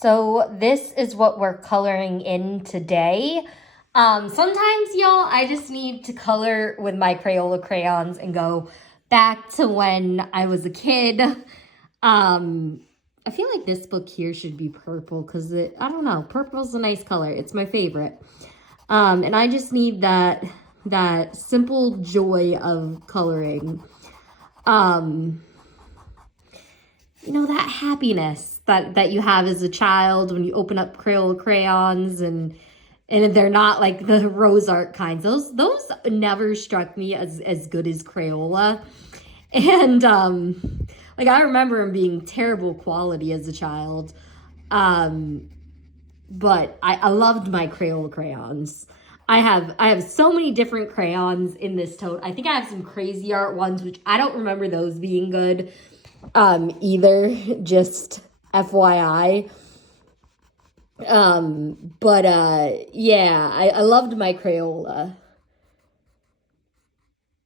So this is what we're coloring in today. Sometimes, y'all, I just need to color with my Crayola crayons and go back to when I was a kid. I feel like this book here should be purple because I don't know, purple's a nice color. It's my favorite. And I just need that simple joy of coloring. You know, that happiness that you have as a child when you open up Crayola crayons and they're not like the rose art kinds. Those never struck me as good as Crayola. And like I remember them being terrible quality as a child. But I loved my Crayola crayons. I have so many different crayons in this tote. I think I have some crazy art ones, which I don't remember those being good either, just FYI. Yeah, I loved my Crayola.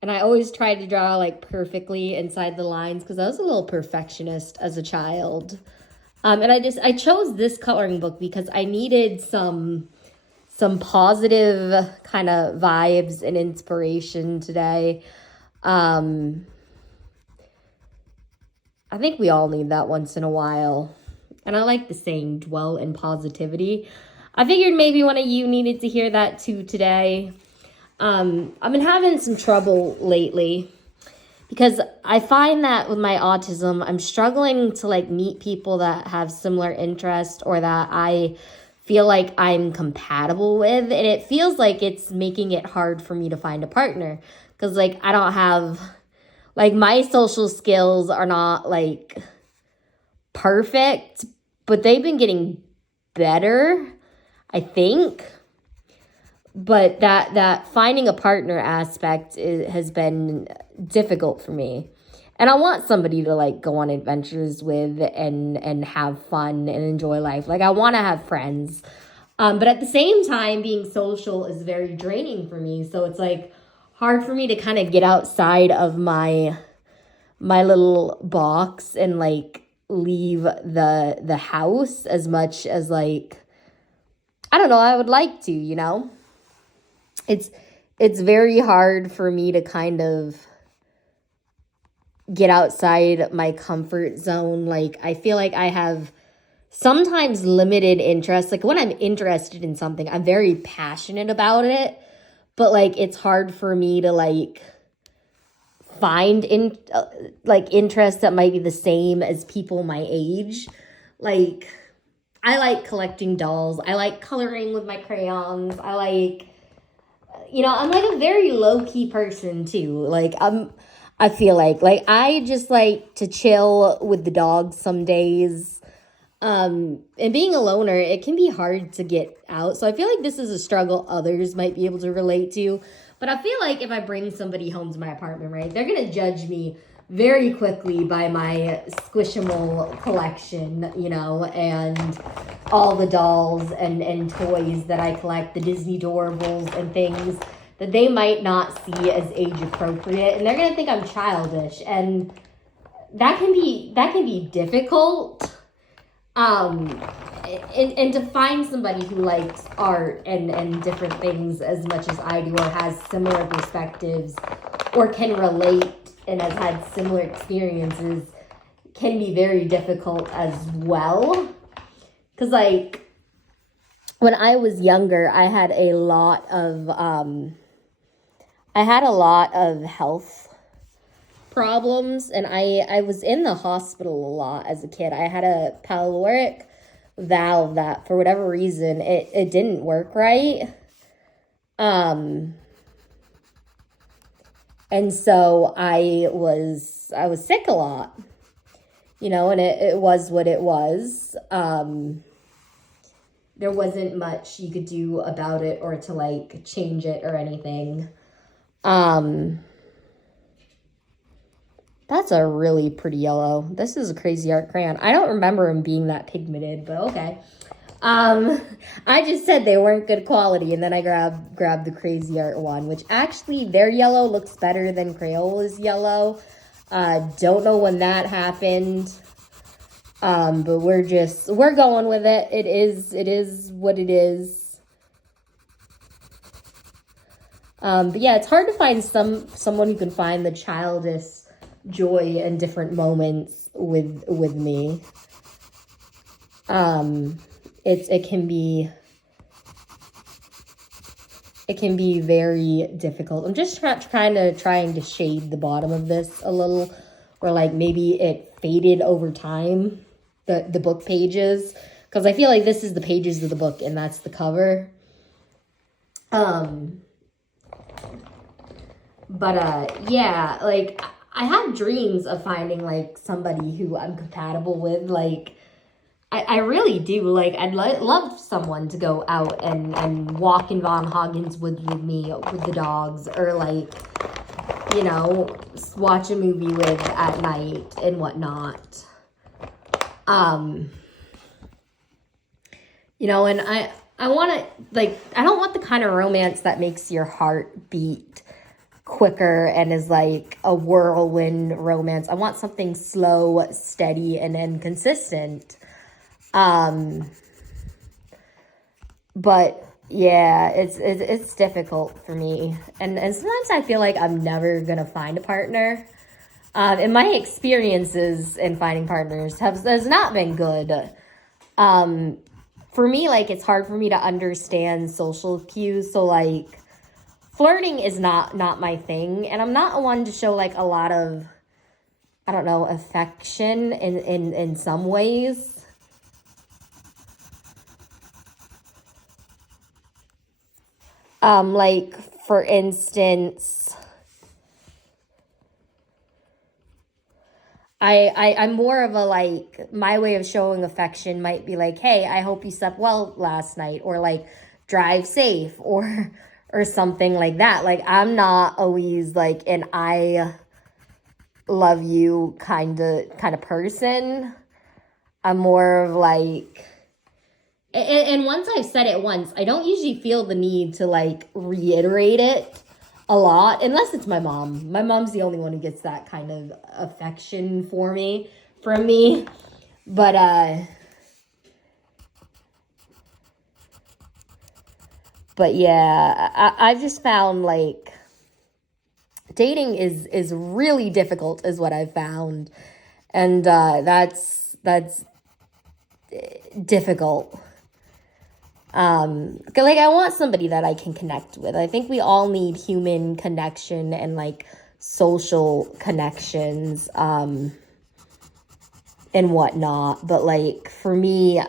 And I always tried to draw like perfectly inside the lines because I was a little perfectionist as a child. And I chose this coloring book because I needed some positive kind of vibes and inspiration today. I think we all need that once in a while. And I like the saying, dwell in positivity. I figured maybe one of you needed to hear that too today. I've been having some trouble lately because I find that with my autism, I'm struggling to like meet people that have similar interests or that I feel like I'm compatible with. And it feels like it's making it hard for me to find a partner because like I don't have... Like, my social skills are not, like, perfect, but they've been getting better, I think. But that finding a partner aspect has been difficult for me. And I want somebody to, like, go on adventures with and have fun and enjoy life. Like, I want to have friends. But at the same time, being social is very draining for me. So it's, like... hard for me to kind of get outside of my little box and like leave the house as much as like I don't know, I would like to, you know. It's very hard for me to kind of get outside my comfort zone. Like I feel like I have sometimes limited interest. Like when I'm interested in something, I'm very passionate about it. But, like, it's hard for me to, like, find, interests that might be the same as people my age. Like, I like collecting dolls. I like coloring with my crayons. I like, you know, I'm, like, a very low-key person, too. Like, I feel like, I just like to chill with the dogs some days. And being a loner, it can be hard to get out. So I feel like this is a struggle others might be able to relate to. But I feel like if I bring somebody home to my apartment, right, they're going to judge me very quickly by my Squishable collection, you know, and all the dolls and toys that I collect, the Disney Doorables and things that they might not see as age appropriate. And they're going to think I'm childish. And that can be difficult. And to find somebody who likes art and different things as much as I do or has similar perspectives or can relate and has had similar experiences can be very difficult as well. Because, like, when I was younger, I had a lot of health problems, and I was in the hospital a lot as a kid. I had a pyloric valve that for whatever reason it didn't work right. And so I was sick a lot, you know, and it was what it was. There wasn't much you could do about it or to like change it or anything. That's a really pretty yellow. This is a crazy art crayon. I don't remember them being that pigmented, but okay. I just said they weren't good quality, and then I grabbed the crazy art one, which actually their yellow looks better than Crayola's yellow. Don't know when that happened. But we're going with it. It is what it is. But yeah, it's hard to find someone who can find the childish joy in different moments with me. It can be very difficult. I'm just trying to shade the bottom of this a little, or like maybe it faded over time, the book pages, because I feel like this is the pages of the book and that's the cover. Yeah, like I have dreams of finding like somebody who I'm compatible with. Like I really do. Like I'd love someone to go out and walk in Von Hagen's Woods with me with the dogs, or like, you know, watch a movie with at night and whatnot. You know, and I want to, like, I don't want the kind of romance that makes your heart beat quicker and is like a whirlwind romance. I want something slow, steady, and consistent. But yeah, it's difficult for me, and sometimes I feel like I'm never gonna find a partner. And my experiences in finding partners has not been good. For me, like, it's hard for me to understand social cues. So like, flirting is not my thing, and I'm not one to show like a lot of, I don't know, affection in some ways. Like, for instance, I'm more of a, like, my way of showing affection might be like, hey, I hope you slept well last night, or like, drive safe, or something like that. Like, I'm not always like an I love you kind of person. I'm more of like, and once I've said it once, I don't usually feel the need to like reiterate it a lot, unless it's my mom. My mom's the only one who gets that kind of affection from me. But yeah, I've just found like dating is really difficult, is what I've found, and that's difficult. Like, I want somebody that I can connect with. I think we all need human connection and like social connections, and whatnot. But like, for me,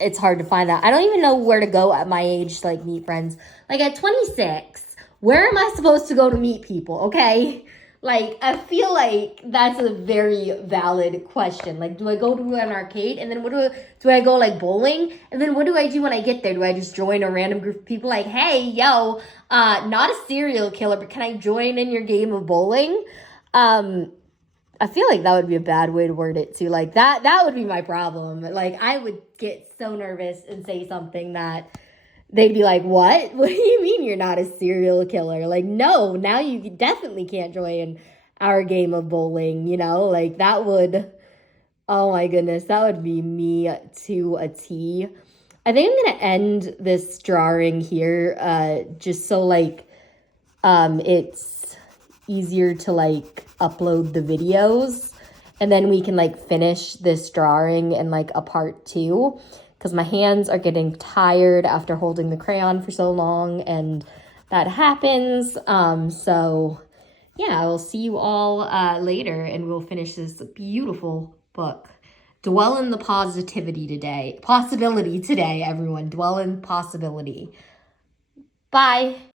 it's hard to find that. I don't even know where to go at my age to like meet friends. Like, at 26, where am I supposed to go to meet people? Okay. Like, I feel like that's a very valid question. Like, do I go to an arcade? And then do I go, like, bowling? And then what do I do when I get there? Do I just join a random group of people like, hey, yo, not a serial killer, but can I join in your game of bowling? I feel like that would be a bad way to word it, too. Like, that would be my problem. Like, I would get so nervous and say something that they'd be like, what? What do you mean you're not a serial killer? Like, no, now you definitely can't join our game of bowling, you know? Like, that would, oh my goodness, that would be me to a T. I think I'm going to end this drawing here, just so, like, it's easier to, like, upload the videos. And then we can, like, finish this drawing in, like, a part 2. Because my hands are getting tired after holding the crayon for so long, and that happens. So yeah, I will see you all later, and we'll finish this beautiful book. Dwell in the possibility today, everyone. Dwell in possibility. Bye.